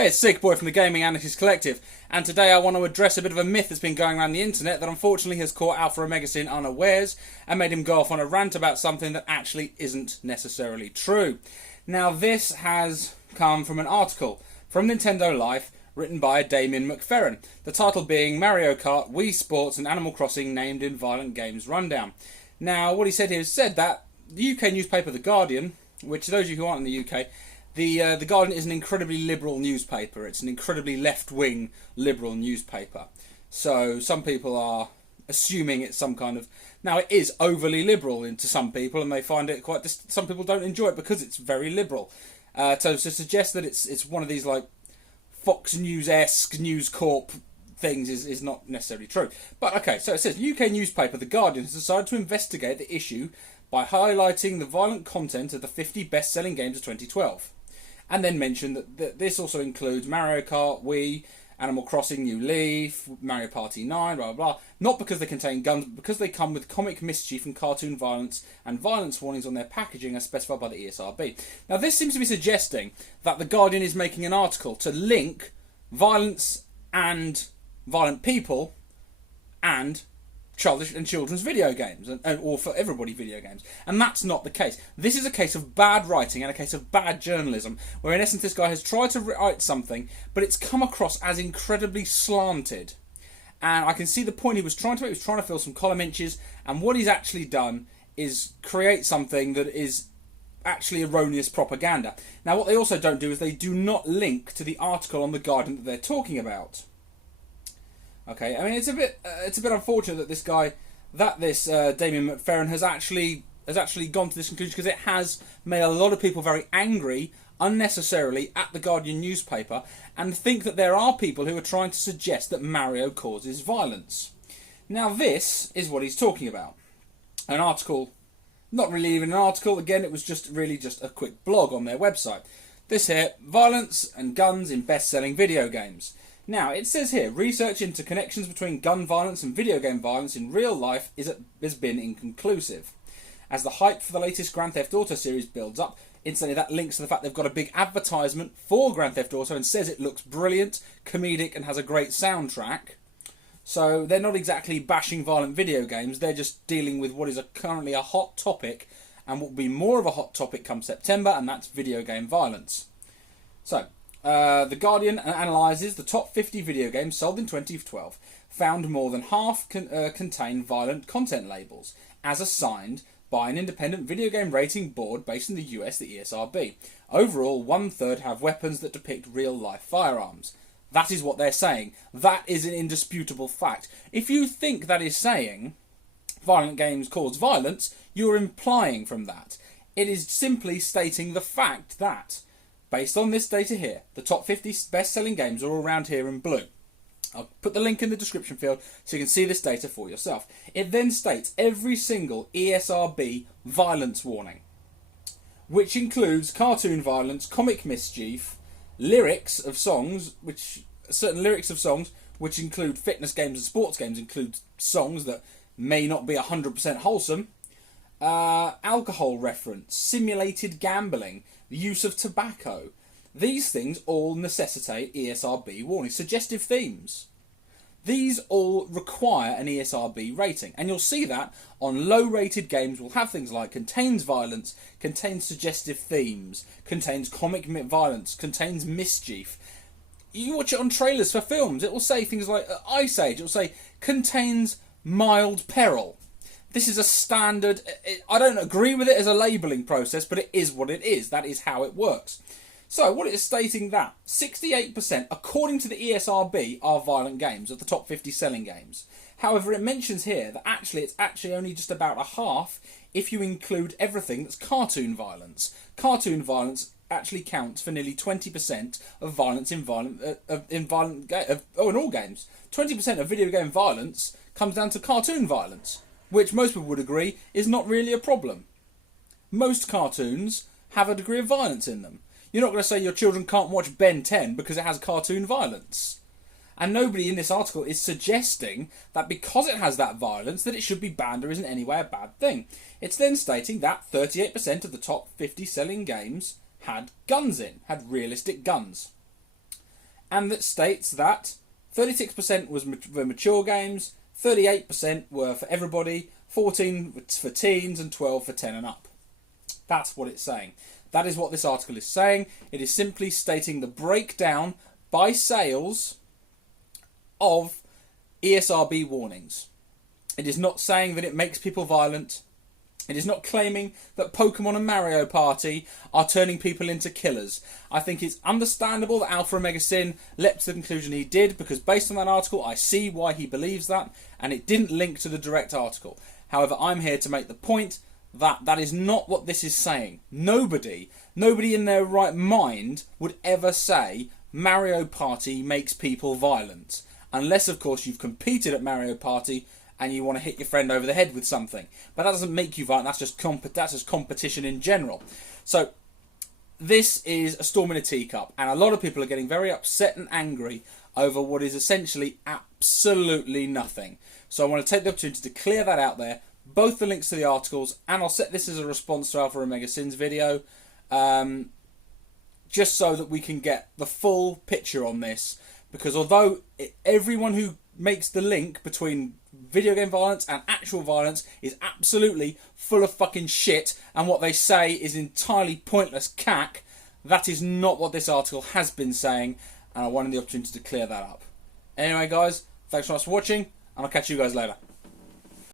Hey, it's Sick Boy from the Gaming Anarchist Collective, and today I want to address a bit of a myth that's been going around the internet that unfortunately has caught Alpha Omegasin unawares and made him go off on a rant about something that actually isn't necessarily true. Now, this has come from an article from Nintendo Life written by Damien McFerrin, the title being Mario Kart, Wii Sports and Animal Crossing named in Violent Games Rundown. Now, what he said here is said that the UK newspaper The Guardian, which those of you who aren't in the UK, The Guardian is an incredibly liberal newspaper. It's an incredibly left-wing liberal newspaper. So some people are assuming it's some kind of... Now, it is overly liberal to some people, and they find it quite... Some people don't enjoy it because it's very liberal. So to suggest that it's one of these, like, Fox News-esque News Corp things is not necessarily true. But, okay, so it says, UK newspaper The Guardian has decided to investigate the issue by highlighting the violent content of the 50 best-selling games of 2012. And then mention that this also includes Mario Kart, Wii, Animal Crossing, New Leaf, Mario Party 9, blah, blah, blah. Not because they contain guns, but because they come with comic mischief and cartoon violence and violence warnings on their packaging as specified by the ESRB. Now, this seems to be suggesting that The Guardian is making an article to link violence and violent people and childish and children's video games, or for everybody video games. And that's not the case. This is a case of bad writing and a case of bad journalism, where in essence this guy has tried to write something, but it's come across as incredibly slanted. And I can see the point he was trying to make. He was trying to fill some column inches, and what he's actually done is create something that is actually erroneous propaganda. Now, what they also don't do is they do not link to the article on The Guardian that they're talking about. Okay, I mean it's a bit unfortunate that this guy, Damien McFerrin has actually gone to this conclusion, because it has made a lot of people very angry unnecessarily at the Guardian newspaper, and think that there are people who are trying to suggest that Mario causes violence. Now, this is what he's talking about. An article, not really even an article. Again, it was just a quick blog on their website. This here, violence and guns in best-selling video games. Now, it says here, research into connections between gun violence and video game violence in real life has been inconclusive. As the hype for the latest Grand Theft Auto series builds up, instantly that links to the fact they've got a big advertisement for Grand Theft Auto and says it looks brilliant, comedic and has a great soundtrack. So they're not exactly bashing violent video games, they're just dealing with what is currently a hot topic, and what will be more of a hot topic come September, and that's video game violence. So, The Guardian analyses the top 50 video games sold in 2012, found more than half contain violent content labels, as assigned by an independent video game rating board based in the US, the ESRB. Overall, 1/3 have weapons that depict real-life firearms. That is what they're saying. That is an indisputable fact. If you think that is saying violent games cause violence, you're implying from that. It is simply stating the fact that, based on this data here, the top 50 best-selling games are all around here in blue. I'll put the link in the description field so you can see this data for yourself. It then states every single ESRB violence warning, which includes cartoon violence, comic mischief, lyrics of songs, certain lyrics of songs, which include fitness games and sports games, include songs that may not be 100% wholesome, alcohol reference, simulated gambling, the use of tobacco. These things all necessitate ESRB warnings. Suggestive themes. These all require an ESRB rating. And you'll see that on low-rated games will have things like contains violence, contains suggestive themes, contains comic violence, contains mischief. You watch it on trailers for films, it will say things like Ice Age, it will say contains mild peril. This is a standard. I don't agree with it as a labelling process, but it is what it is. That is how it works. So, what it is stating that 68%, according to the ESRB, are violent games of the top 50 selling games. However, it mentions here that it's actually only just about a half if you include everything that's cartoon violence. Cartoon violence actually counts for nearly 20% of violence in all games. 20% of video game violence comes down to cartoon violence, which most people would agree is not really a problem. Most cartoons have a degree of violence in them. You're not going to say your children can't watch Ben 10 because it has cartoon violence. And nobody in this article is suggesting that because it has that violence that it should be banned or isn't in any way a bad thing. It's then stating that 38% of the top 50 selling games had guns in, had realistic guns. and that states that 36% was for mature games, 38% were for everybody, 14 for teens, and 12 for 10 and up. That's what it's saying. That is what this article is saying. It is simply stating the breakdown by sales of ESRB warnings. It is not saying that it makes people violent. It is not claiming that Pokemon and Mario Party are turning people into killers. I think it's understandable that Alpha Omega Sin leapt to the conclusion he did, because based on that article I see why he believes that, and it didn't link to the direct article. However, I'm here to make the point that that is not what this is saying. Nobody in their right mind would ever say Mario Party makes people violent. Unless, of course, you've competed at Mario Party and you want to hit your friend over the head with something. But that doesn't make you violent, that's just competition in general. So, this is a storm in a teacup, and a lot of people are getting very upset and angry over what is essentially absolutely nothing. So I want to take the opportunity to clear that out there, both the links to the articles, and I'll set this as a response to Alpha Omega Sin's video, just so that we can get the full picture on this. Because although everyone who makes the link between video game violence and actual violence is absolutely full of fucking shit, and what they say is entirely pointless cack, that is not what this article has been saying, and I wanted the opportunity to clear that up. Anyway guys, thanks so much for watching, and I'll catch you guys later.